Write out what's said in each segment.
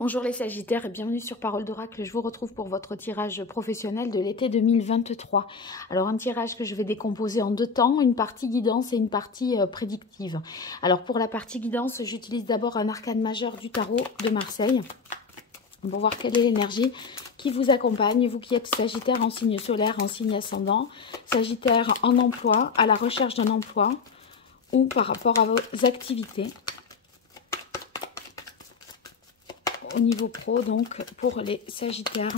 Bonjour les Sagittaires et bienvenue sur Parole d'Oracle. Je vous retrouve pour votre tirage professionnel de l'été 2023. Alors un tirage que je vais décomposer en deux temps, une partie guidance et une partie prédictive. Alors pour la partie guidance, j'utilise d'abord un arcane majeur du tarot de Marseille. Pour voir quelle est l'énergie qui vous accompagne, vous qui êtes Sagittaire en signe solaire, en signe ascendant, Sagittaire en emploi, à la recherche d'un emploi ou par rapport à vos activités. Au niveau pro, donc, pour les Sagittaires,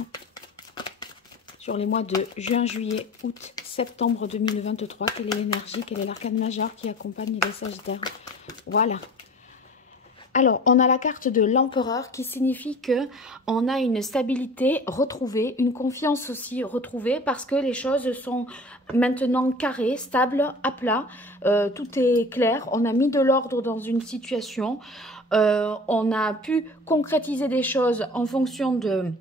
sur les mois de juin, juillet, août, septembre 2023, quelle est l'énergie, quel est l'arcane majeur qui accompagne les Sagittaires? Voilà. Alors, on a la carte de l'Empereur qui signifie que on a une stabilité retrouvée, une confiance aussi retrouvée parce que les choses sont maintenant carrées, stables, à plat. Tout est clair, on a mis de l'ordre dans une situation. On a pu concrétiser des choses en fonction de...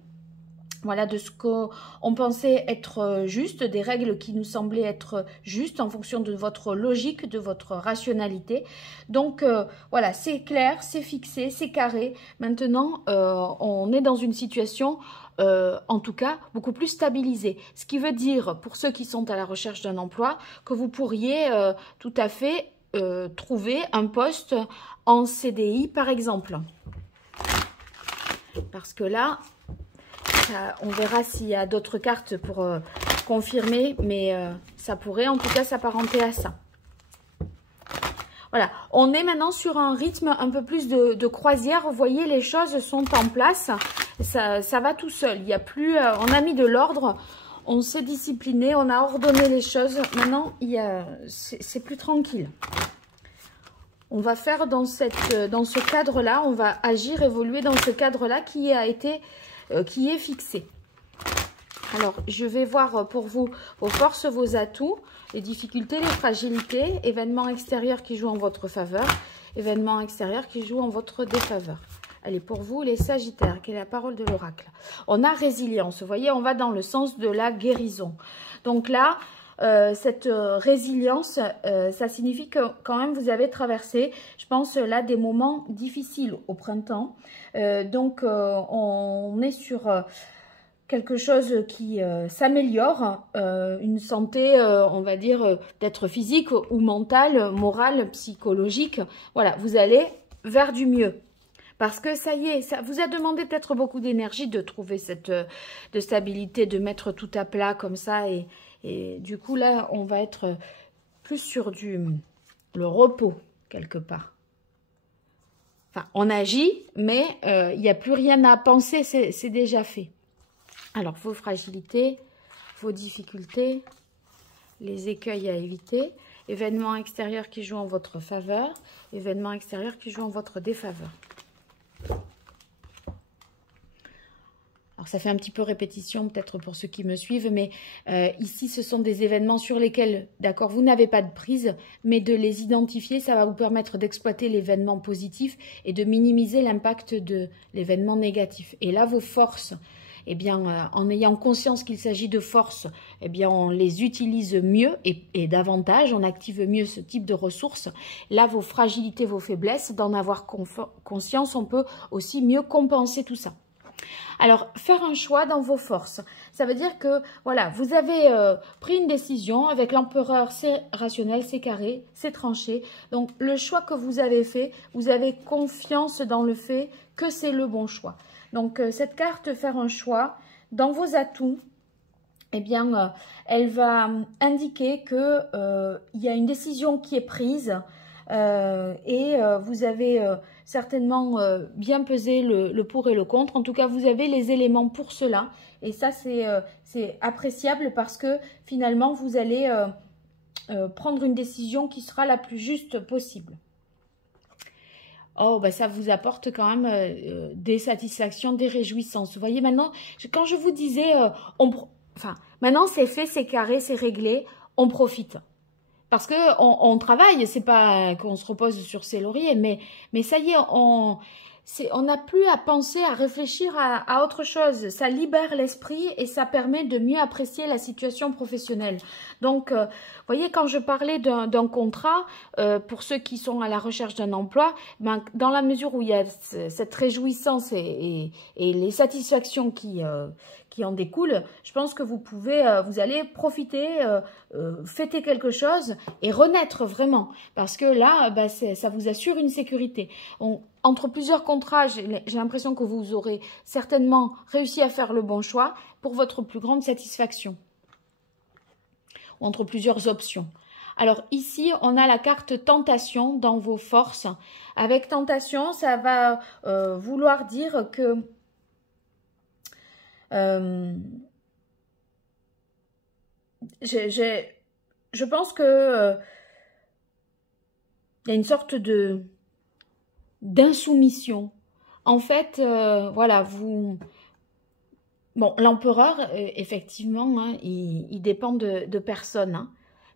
Voilà, de ce qu'on pensait être juste, des règles qui nous semblaient être justes en fonction de votre logique, de votre rationalité. Donc, voilà, c'est clair, c'est fixé, c'est carré. Maintenant, on est dans une situation, en tout cas, beaucoup plus stabilisée. Ce qui veut dire, pour ceux qui sont à la recherche d'un emploi, que vous pourriez tout à fait trouver un poste en CDI, par exemple. Parce que là... on verra s'il y a d'autres cartes pour confirmer, mais ça pourrait en tout cas s'apparenter à ça. Voilà, on est maintenant sur un rythme un peu plus de croisière. Vous voyez, les choses sont en place, ça va tout seul. Il y a plus, on a mis de l'ordre, on s'est discipliné, on a ordonné les choses. Maintenant, c'est plus tranquille. On va faire dans ce cadre-là, on va agir, évoluer dans ce cadre-là qui est fixé. Alors, je vais voir pour vous vos forces, vos atouts, les difficultés, les fragilités, événements extérieurs qui jouent en votre faveur, événements extérieurs qui jouent en votre défaveur. Allez, pour vous, les Sagittaires, quelle est la parole de l'oracle? On a résilience, vous voyez, on va dans le sens de la guérison. Donc là, cette résilience, ça signifie que quand même vous avez traversé, je pense là, des moments difficiles au printemps. Donc on est sur quelque chose qui s'améliore, une santé, on va dire, d'être physique ou mentale, morale, psychologique. Voilà, vous allez vers du mieux. Parce que ça y est, ça vous a demandé peut-être beaucoup d'énergie de trouver cette de stabilité, de mettre tout à plat comme ça. Et du coup, là, on va être plus sur le repos, quelque part. Enfin, on agit, mais il n'y a plus rien à penser, c'est déjà fait. Alors, vos fragilités, vos difficultés, les écueils à éviter, événements extérieurs qui jouent en votre faveur, événements extérieurs qui jouent en votre défaveur. Alors, ça fait un petit peu répétition peut-être pour ceux qui me suivent, mais ici, ce sont des événements sur lesquels, d'accord, vous n'avez pas de prise, mais de les identifier, ça va vous permettre d'exploiter l'événement positif et de minimiser l'impact de l'événement négatif. Et là, vos forces, eh bien, en ayant conscience qu'il s'agit de forces, eh bien, on les utilise mieux et davantage, on active mieux ce type de ressources. Là, vos fragilités, vos faiblesses, d'en avoir conscience, on peut aussi mieux compenser tout ça. Alors, faire un choix dans vos forces, ça veut dire que, voilà, vous avez pris une décision avec l'empereur, c'est rationnel, c'est carré, c'est tranché. Donc, le choix que vous avez fait, vous avez confiance dans le fait que c'est le bon choix. Donc, cette carte, faire un choix, dans vos atouts, eh bien, elle va indiquer que il y a une décision qui est prise et vous avez certainement bien pesé le pour et le contre. En tout cas, vous avez les éléments pour cela. Et ça, c'est appréciable parce que finalement, vous allez prendre une décision qui sera la plus juste possible. Oh, bah ça vous apporte quand même des satisfactions, des réjouissances. Vous voyez, maintenant, quand je vous disais, enfin, maintenant c'est fait, c'est carré, c'est réglé, on profite. Parce qu'on travaille, c'est pas qu'on se repose sur ses lauriers, mais ça y est, on n'a plus à penser, à réfléchir à autre chose. Ça libère l'esprit et ça permet de mieux apprécier la situation professionnelle. Donc, vous voyez, quand je parlais d'un contrat, pour ceux qui sont à la recherche d'un emploi, ben, dans la mesure où il y a cette réjouissance et les satisfactions qui en découlent, je pense que vous allez profiter, fêter quelque chose et renaître vraiment. Parce que là, ben, ça vous assure une sécurité. Entre plusieurs contrats, j'ai l'impression que vous aurez certainement réussi à faire le bon choix pour votre plus grande satisfaction. Ou entre plusieurs options. Alors ici, on a la carte tentation dans vos forces. Avec tentation, ça va vouloir dire que je pense que il y a une sorte d'insoumission. En fait, voilà, bon, l'empereur, effectivement, hein, il dépend de personne. Hein,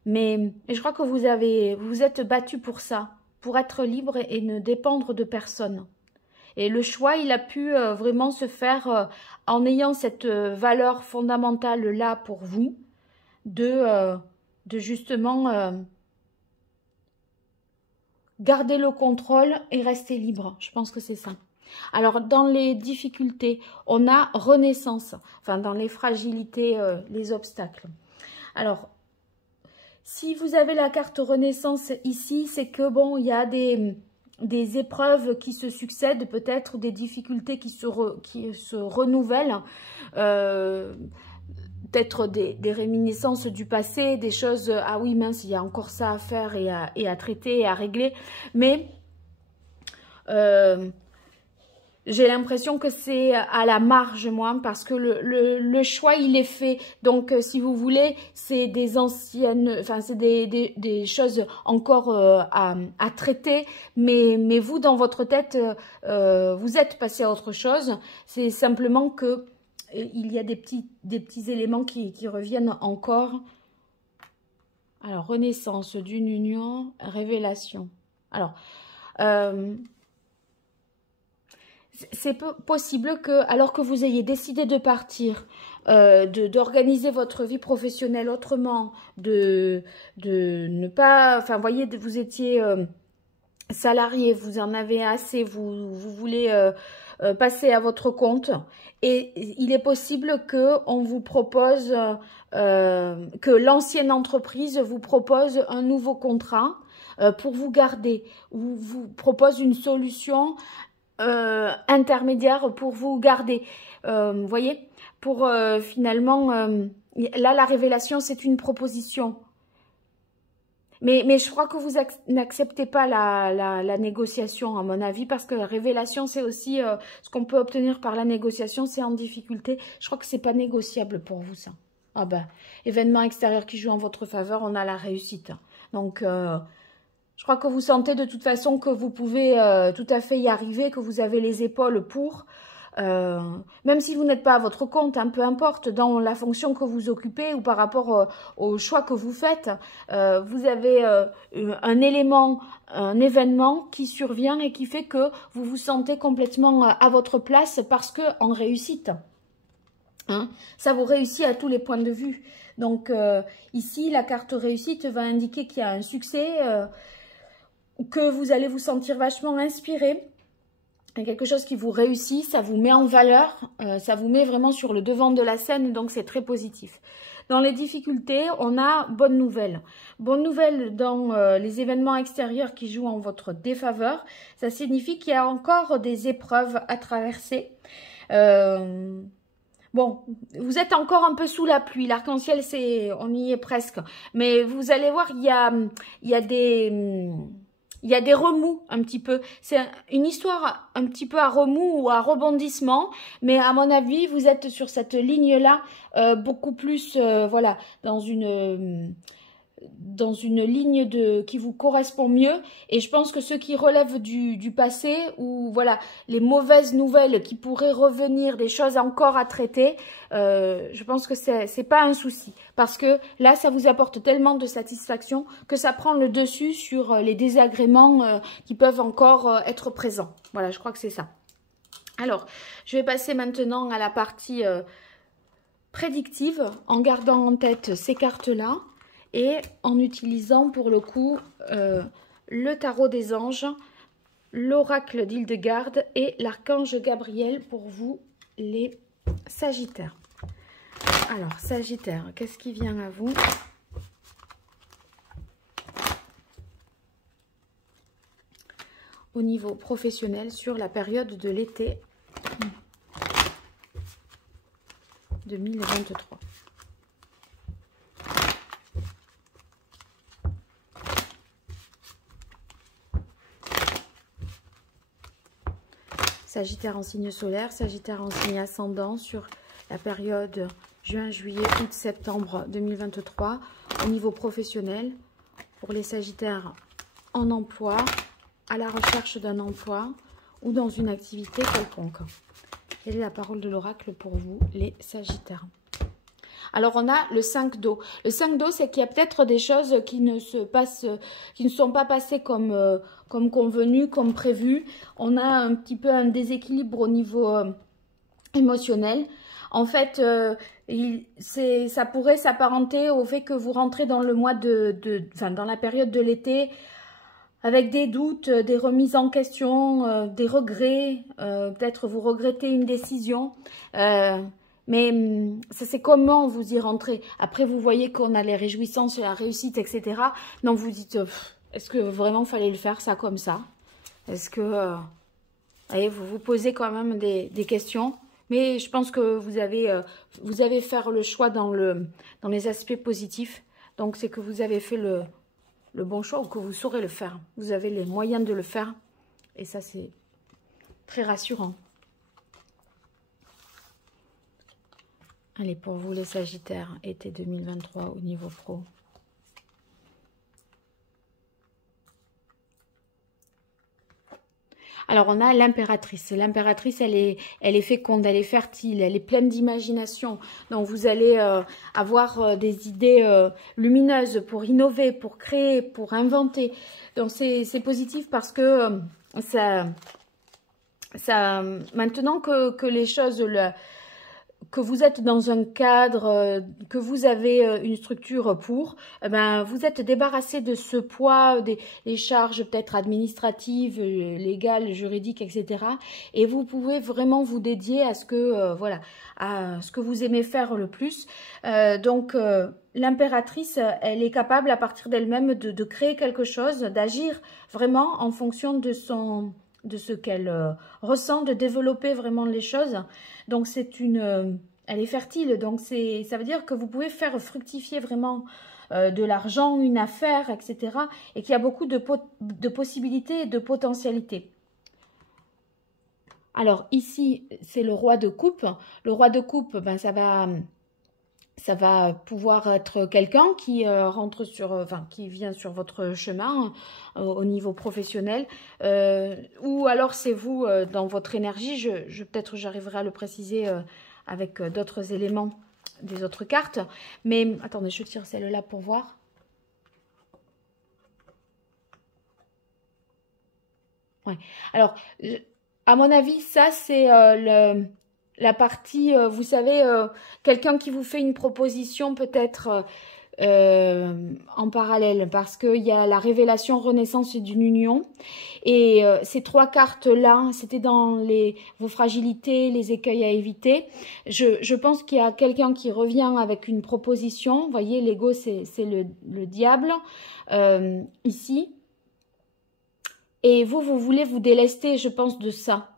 mais je crois que vous êtes battu pour ça, pour être libre et ne dépendre de personne. Et le choix, il a pu vraiment se faire en ayant cette valeur fondamentale-là pour vous, de justement garder le contrôle et rester libre. Je pense que c'est ça. Alors, dans les difficultés, on a renaissance. Enfin, dans les fragilités, les obstacles. Alors, si vous avez la carte renaissance ici, c'est que, bon, il y a des épreuves qui se succèdent, peut-être des difficultés qui se renouvellent, peut-être des réminiscences du passé, des choses, ah oui mince, il y a encore ça à faire et à traiter et à régler, mais j'ai l'impression que c'est à la marge, moi, parce que le choix, il est fait. Donc, si vous voulez, c'est des anciennes, enfin, c'est des choses encore à traiter. Mais vous, dans votre tête, vous êtes passé à autre chose. C'est simplement que il y a des petits éléments qui reviennent encore. Alors, renaissance d'une union, révélation. Alors, c'est possible que, alors que vous ayez décidé de partir, d'organiser votre vie professionnelle autrement, de ne pas, enfin, voyez, vous étiez salarié, vous en avez assez, vous voulez passer à votre compte, et il est possible que on vous propose, que l'ancienne entreprise vous propose un nouveau contrat pour vous garder, ou vous propose une solution intermédiaire pour vous garder, vous voyez, pour finalement, là la révélation c'est une proposition, mais je crois que vous n'acceptez pas la négociation à mon avis, parce que la révélation c'est aussi ce qu'on peut obtenir par la négociation, c'est en difficulté, je crois que c'est pas négociable pour vous ça. Ah ben, événement extérieur qui joue en votre faveur, on a la réussite, donc je crois que vous sentez de toute façon que vous pouvez tout à fait y arriver, que vous avez les épaules pour, même si vous n'êtes pas à votre compte, hein, peu importe, dans la fonction que vous occupez ou par rapport au choix que vous faites, vous avez un élément, un événement qui survient et qui fait que vous vous sentez complètement à votre place parce que en réussite. Hein, ça vous réussit à tous les points de vue. Donc ici, la carte réussite va indiquer qu'il y a un succès, que vous allez vous sentir vachement inspiré, quelque chose qui vous réussit, ça vous met en valeur, ça vous met vraiment sur le devant de la scène, donc c'est très positif. Dans les difficultés, on a bonne nouvelle. Bonne nouvelle dans les événements extérieurs qui jouent en votre défaveur, ça signifie qu'il y a encore des épreuves à traverser. Bon, vous êtes encore un peu sous la pluie, l'arc-en-ciel, on y est presque, mais vous allez voir, il y a des remous un petit peu. C'est une histoire un petit peu à remous ou à rebondissement. Mais à mon avis, vous êtes sur cette ligne-là beaucoup plus, voilà, dans une ligne qui vous correspond mieux. Et je pense que ce qui relève du passé, ou voilà, les mauvaises nouvelles qui pourraient revenir, des choses encore à traiter, je pense que c'est pas un souci. Parce que là, ça vous apporte tellement de satisfaction que ça prend le dessus sur les désagréments qui peuvent encore être présents. Voilà, je crois que c'est ça. Alors, je vais passer maintenant à la partie prédictive en gardant en tête ces cartes-là et en utilisant pour le coup le tarot des anges, l'oracle d'Hildegarde et l'archange Gabriel pour vous les Sagittaires. Alors, Sagittaire, qu'est-ce qui vient à vous? Au niveau professionnel sur la période de l'été 2023. Sagittaire en signe solaire, Sagittaire en signe ascendant sur la période juin, juillet, août, septembre 2023. Au niveau professionnel, pour les Sagittaires en emploi, à la recherche d'un emploi ou dans une activité quelconque. Quelle est la parole de l'oracle pour vous, les Sagittaires? Alors, on a le 5 d'eau. Le 5 d'eau, c'est qu'il y a peut-être des choses qui ne sont pas passées comme convenu, comme prévu. On a un petit peu un déséquilibre au niveau émotionnel. En fait, ça pourrait s'apparenter au fait que vous rentrez dans le mois dans la période de l'été, avec des doutes, des remises en question, des regrets, peut-être vous regrettez une décision, mais ça c'est comment vous y rentrez. Après vous voyez qu'on a les réjouissances, la réussite, etc. Donc vous dites, est-ce que vraiment fallait le faire ça comme ça? Est-ce que, allez, vous vous posez quand même des questions. Mais je pense que vous avez fait le choix dans les aspects positifs. Donc c'est que vous avez fait le bon choix ou que vous saurez le faire. Vous avez les moyens de le faire. Et ça, c'est très rassurant. Allez, pour vous les Sagittaires, été 2023 au niveau pro. Alors, on a l'impératrice. L'impératrice, elle est féconde, elle est fertile, elle est pleine d'imagination. Donc, vous allez avoir des idées lumineuses pour innover, pour créer, pour inventer. Donc, c'est positif parce que maintenant que les choses... que vous êtes dans un cadre, que vous avez une structure pour, vous êtes débarrassé de ce poids, des charges peut-être administratives, légales, juridiques, etc. Et vous pouvez vraiment vous dédier à ce que, à ce que vous aimez faire le plus. Donc, l'impératrice, elle est capable à partir d'elle-même de créer quelque chose, d'agir vraiment en fonction de ce qu'elle ressent, de développer vraiment les choses. Donc, elle est fertile, donc ça veut dire que vous pouvez faire fructifier vraiment de l'argent, une affaire, etc. Et qu'il y a beaucoup de possibilités et de potentialités. Alors, ici, c'est le roi de coupe. Le roi de coupe, ça va pouvoir être quelqu'un qui rentre qui vient sur votre chemin au niveau professionnel, ou alors c'est vous dans votre énergie. Peut-être j'arriverai à le préciser avec d'autres éléments des autres cartes. Mais attendez, je tire celle-là pour voir. Ouais. Alors, à mon avis, ça c'est la partie, vous savez, quelqu'un qui vous fait une proposition peut-être en parallèle, parce qu'il y a la révélation, renaissance d'une union. Et ces trois cartes-là, c'était dans vos fragilités, les écueils à éviter. Je pense qu'il y a quelqu'un qui revient avec une proposition. Vous voyez, l'ego, c'est le diable, ici. Et vous voulez vous délester, je pense, de ça.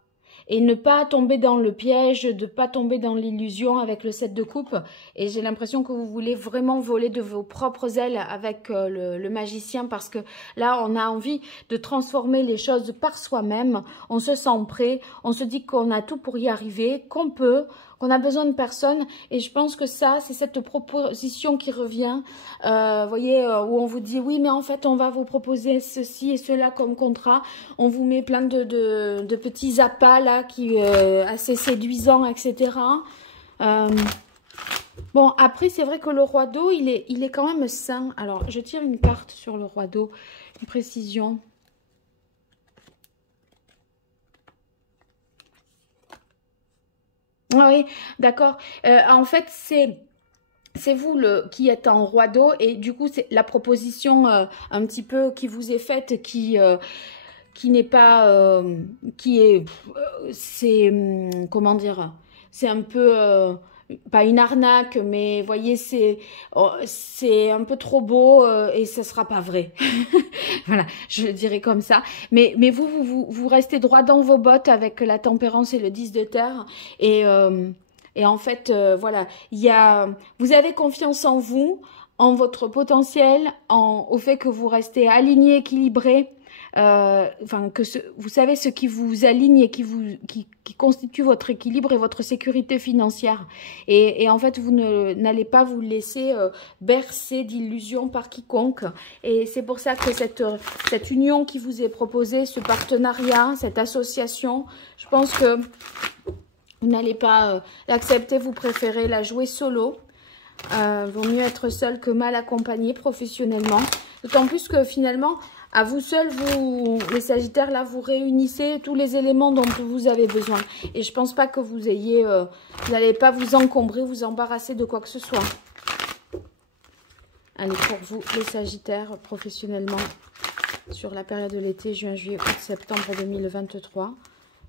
Et ne pas tomber dans le piège, de ne pas tomber dans l'illusion avec le 7 de coupe. Et j'ai l'impression que vous voulez vraiment voler de vos propres ailes avec le magicien, parce que là, on a envie de transformer les choses par soi-même. On se sent prêt, on se dit qu'on a tout pour y arriver, qu'on peut, qu'on a besoin de personne. Et je pense que ça, c'est cette proposition qui revient, voyez, où on vous dit, oui, mais en fait, on va vous proposer ceci et cela comme contrat. On vous met plein de petits appâts, là, qui assez séduisants, etc. Bon, après, c'est vrai que le roi d'eau, il est quand même sain. Alors, je tire une carte sur le roi d'eau, une précision. Oui, d'accord. En fait, c'est vous qui êtes en roi d'eau et du coup, c'est la proposition un petit peu qui vous est faite qui n'est pas... c'est... comment dire? C'est un peu... pas une arnaque, mais voyez, c'est un peu trop beau et ce sera pas vrai. Voilà, je le dirais comme ça. Mais vous restez droit dans vos bottes avec la tempérance et le 10 de terre. Et en fait, voilà, vous avez confiance en vous, en votre potentiel, au fait que vous restez aligné, équilibré. Enfin, vous savez ce qui vous aligne et qui constitue votre équilibre et votre sécurité financière. Et en fait, vous n'allez pas vous laisser bercer d'illusions par quiconque. Et c'est pour ça que cette union qui vous est proposée, ce partenariat, cette association, je pense que vous n'allez pas l'accepter, vous préférez la jouer solo. Vaut mieux être seul que mal accompagné professionnellement. D'autant plus que finalement, à vous seuls, vous, les Sagittaires, là, vous réunissez tous les éléments dont vous avez besoin. Et je pense pas que vous n'allez pas vous encombrer, vous embarrasser de quoi que ce soit. Allez, pour vous, les Sagittaires, professionnellement, sur la période de l'été, juin, juillet, août, septembre 2023,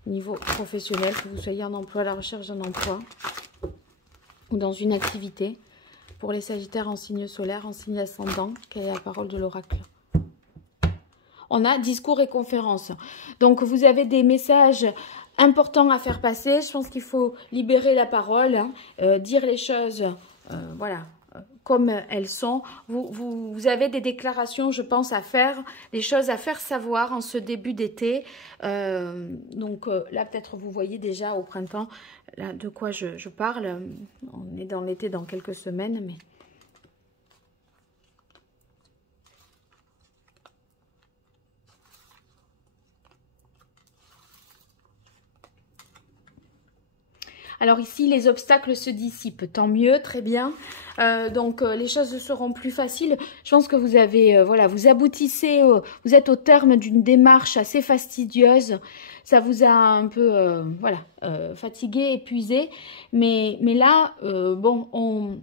niveau professionnel, que vous soyez en emploi, à la recherche d'un emploi ou dans une activité. Pour les Sagittaires en signe solaire, en signe ascendant, quelle est la parole de l'oracle? On a discours et conférences. Donc, vous avez des messages importants à faire passer. Je pense qu'il faut libérer la parole, hein, dire les choses, voilà, comme elles sont. Vous avez des déclarations, je pense, à faire, des choses à faire savoir en ce début d'été. Donc là, peut-être vous voyez déjà au printemps là, de quoi je parle. On est dans l'été dans quelques semaines, mais... Alors ici, les obstacles se dissipent, tant mieux, très bien. Donc les choses seront plus faciles. Je pense que vous avez, voilà, vous aboutissez, vous êtes au terme d'une démarche assez fastidieuse. Ça vous a un peu, voilà, fatigué, épuisé. Mais là, bon,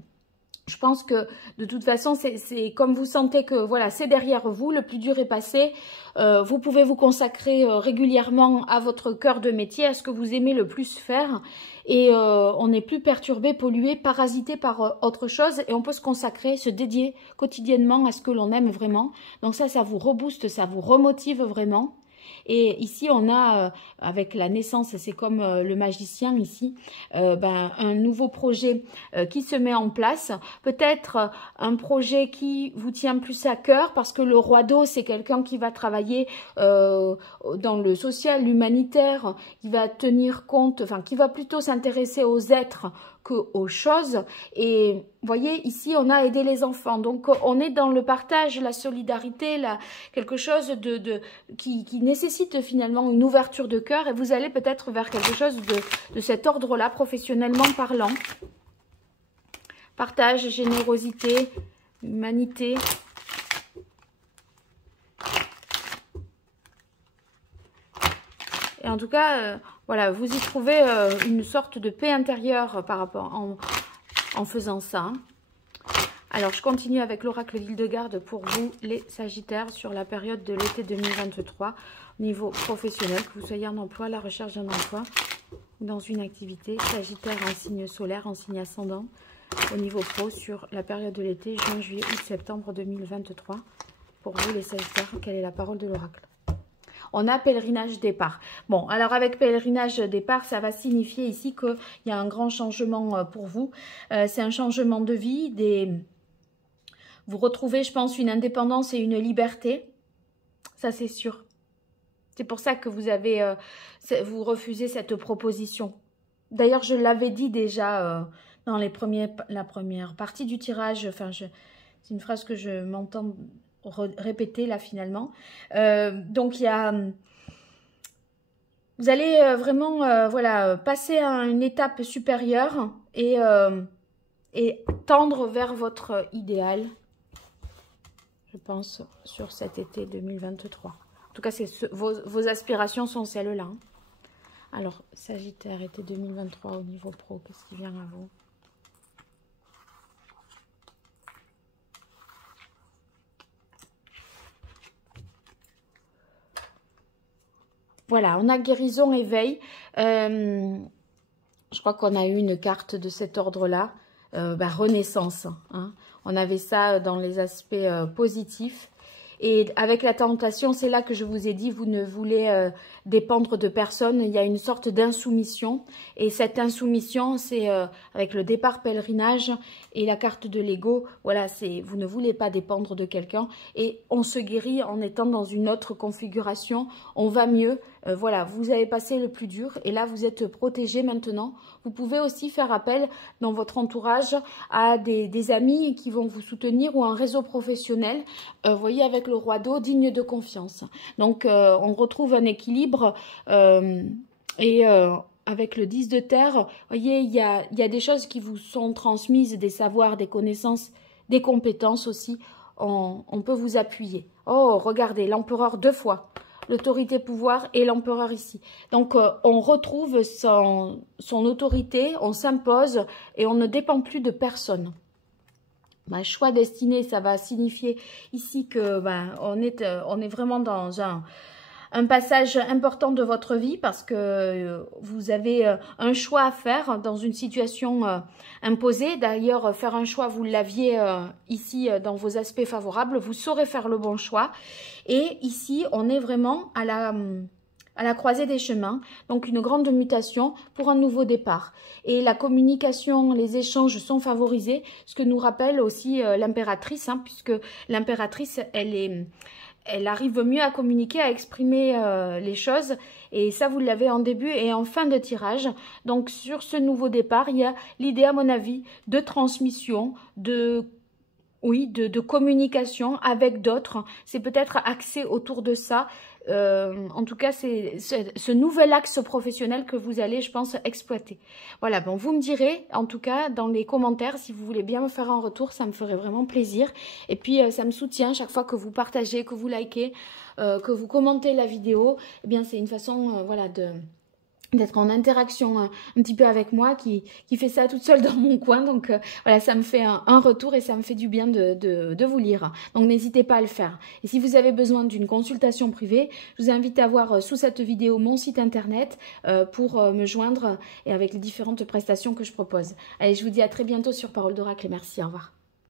je pense que de toute façon, c'est comme vous sentez que voilà, c'est derrière vous, le plus dur est passé. Vous pouvez vous consacrer régulièrement à votre cœur de métier, à ce que vous aimez le plus faire. Et on n'est plus perturbé, pollué, parasité par autre chose. Et on peut se consacrer, se dédier quotidiennement à ce que l'on aime vraiment. Donc ça vous rebooste, ça vous remotive vraiment. Et ici, on a, avec la naissance, c'est comme le magicien ici, un nouveau projet qui se met en place. Peut-être un projet qui vous tient plus à cœur parce que le roi d'eau, c'est quelqu'un qui va travailler dans le social, l'humanitaire, qui va tenir compte, enfin, qui va plutôt s'intéresser aux êtres qu'aux choses. Et vous voyez, ici, on a aidé les enfants. Donc, on est dans le partage, la solidarité, quelque chose qui nécessite finalement une ouverture de cœur. Et vous allez peut-être vers quelque chose de cet ordre-là, professionnellement parlant. Partage, générosité, humanité. Et en tout cas, voilà, vous y trouvez une sorte de paix intérieure par rapport en faisant ça. Alors, je continue avec l'oracle d'Hildegarde pour vous, les Sagittaires, sur la période de l'été 2023, au niveau professionnel, que vous soyez en emploi, à la recherche d'un emploi, dans une activité. Sagittaire en signe solaire, en signe ascendant, au niveau pro, sur la période de l'été, juin, juillet, août, septembre 2023. Pour vous, les Sagittaires, quelle est la parole de l'oracle? On a pèlerinage départ. Bon, alors avec pèlerinage départ, ça va signifier ici qu'il y a un grand changement pour vous. C'est un changement de vie. Vous retrouvez, je pense, une indépendance et une liberté. Ça, c'est sûr. C'est pour ça que vous refusez cette proposition. D'ailleurs, je l'avais dit déjà dans la première partie du tirage. Enfin, c'est une phrase que je m'entends répéter là finalement. Donc il y a, vous allez vraiment voilà, passer à une étape supérieure et tendre vers votre idéal, je pense, sur cet été 2023. En tout cas, vos aspirations sont celles-là. Hein. Alors, Sagittaire, été 2023 au niveau pro, qu'est-ce qui vient à vous? Voilà, on a guérison, éveil. Je crois qu'on a eu une carte de cet ordre-là. Renaissance. Hein. On avait ça dans les aspects positifs. Et avec la tentation, c'est là que je vous ai dit, vous ne voulez dépendre de personne. Il y a une sorte d'insoumission. Et cette insoumission, c'est avec le départ pèlerinage et la carte de l'ego. Voilà, c'est vous ne voulez pas dépendre de quelqu'un. Et on se guérit en étant dans une autre configuration. On va mieux. Voilà, vous avez passé le plus dur. Et là, vous êtes protégé maintenant. Vous pouvez aussi faire appel dans votre entourage à des amis qui vont vous soutenir ou un réseau professionnel. Vous voyez, avec le roi d'eau, digne de confiance. Donc, on retrouve un équilibre avec le 10 de terre, vous voyez, il y a des choses qui vous sont transmises, des savoirs, des connaissances, des compétences aussi. On peut vous appuyer. Oh, regardez, l'empereur 2 fois. L'autorité pouvoir et l'empereur ici. Donc, on retrouve son autorité, on s'impose et on ne dépend plus de personne. Choix destiné, ça va signifier ici que on est vraiment dans un passage important de votre vie parce que vous avez un choix à faire dans une situation imposée. D'ailleurs, faire un choix, vous l'aviez ici dans vos aspects favorables. Vous saurez faire le bon choix. Et ici, on est vraiment à la croisée des chemins. Donc, une grande mutation pour un nouveau départ. Et la communication, les échanges sont favorisés. Ce que nous rappelle aussi l'impératrice, hein, puisque l'impératrice, elle arrive mieux à communiquer, à exprimer les choses. Et ça, vous l'avez en début et en fin de tirage. Donc, sur ce nouveau départ, il y a l'idée, à mon avis, de transmission, de communication avec d'autres. C'est peut-être axé autour de ça. En tout cas, c'est ce nouvel axe professionnel que vous allez, je pense, exploiter. Voilà, bon, vous me direz, en tout cas, dans les commentaires, si vous voulez bien me faire un retour, ça me ferait vraiment plaisir. Et puis, ça me soutient chaque fois que vous partagez, que vous likez, que vous commentez la vidéo. Eh bien, c'est une façon, voilà, d'être en interaction un petit peu avec moi, qui fait ça toute seule dans mon coin. Donc voilà, ça me fait un retour et ça me fait du bien de vous lire. Donc n'hésitez pas à le faire. Et si vous avez besoin d'une consultation privée, je vous invite à voir sous cette vidéo mon site internet pour me joindre et avec les différentes prestations que je propose. Allez, je vous dis à très bientôt sur Parole d'Oracle et merci, au revoir.